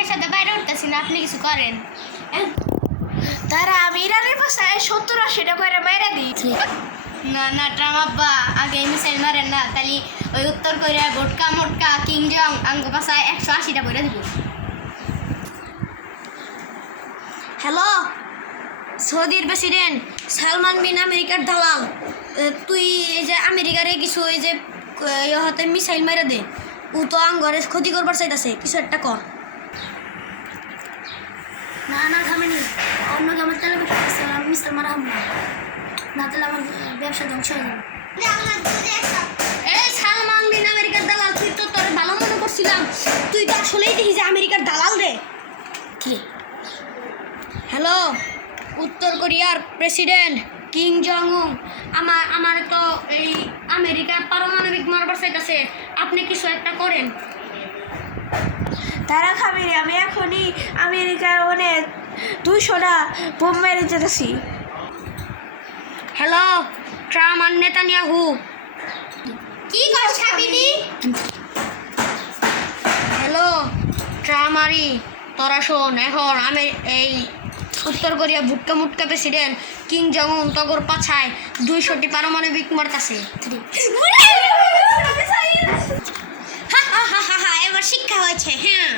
ইরানের সাথে বাইরে উঠতেছি না, আপনি কিছু করেন। তারা আমি ইরানের ভাষায় 70-80টা করে মেরে দিই। না না ট্রাম্প আব্বা আগে মিসাইল মারেন না, তাহলে ওই উত্তর কোরিয়া ভোটকা মোটকা কিং জং আঙ্গ ভাষায় 180টা করে দিব। হ্যালো, সৌদির প্রেসিডেন্ট সালমান বিন আমেরিকার দালাল, তুই এই যে আমেরিকারে কিছু এই যে হাতে মিসাইল মেরে দে, ও তো আঙ্গরে ক্ষতি করবার চাইতেছে, কিছু একটা কর। না না থামেনি, অন্য আমার তাহলে মিস্টার মারা হবো না, তাহলে আমার ব্যবসা ধ্বংস হয়ে যাবে। এই সালমান বিন আমেরিকার দালাল, তুই তো তোর ভালো মনে করছিলাম, তুই তো আসলেই দেখি যে আমেরিকার দালাল রে। কি হ্যালো, উত্তর কোরিয়ার প্রেসিডেন্ট কিং জং উন আমার তো এই আমেরিকার পারমাণবিক মারবার চাইতেছে, আপনি কিছু একটা করেন। তারা খাবি রে, আমি এখনই আমেরিকার অনেক 200টা বোম মেরে যেতেছি। হ্যালো, ট্রাম্প আর নেতানিয়াহু। কি করছ খাবিনি? হ্যালো ট্রাম্প আরি, তোরা শোন, এখন আমি এই উত্তর কোরিয়া ভুটকা মুটকা প্রেসিডেন্ট কিং জং উন তগর পাছায় 200টি পারমাণবিক মারতাছে। হা হা হা হা, এবার শিক্ষা হয়েছে। হ্যাঁ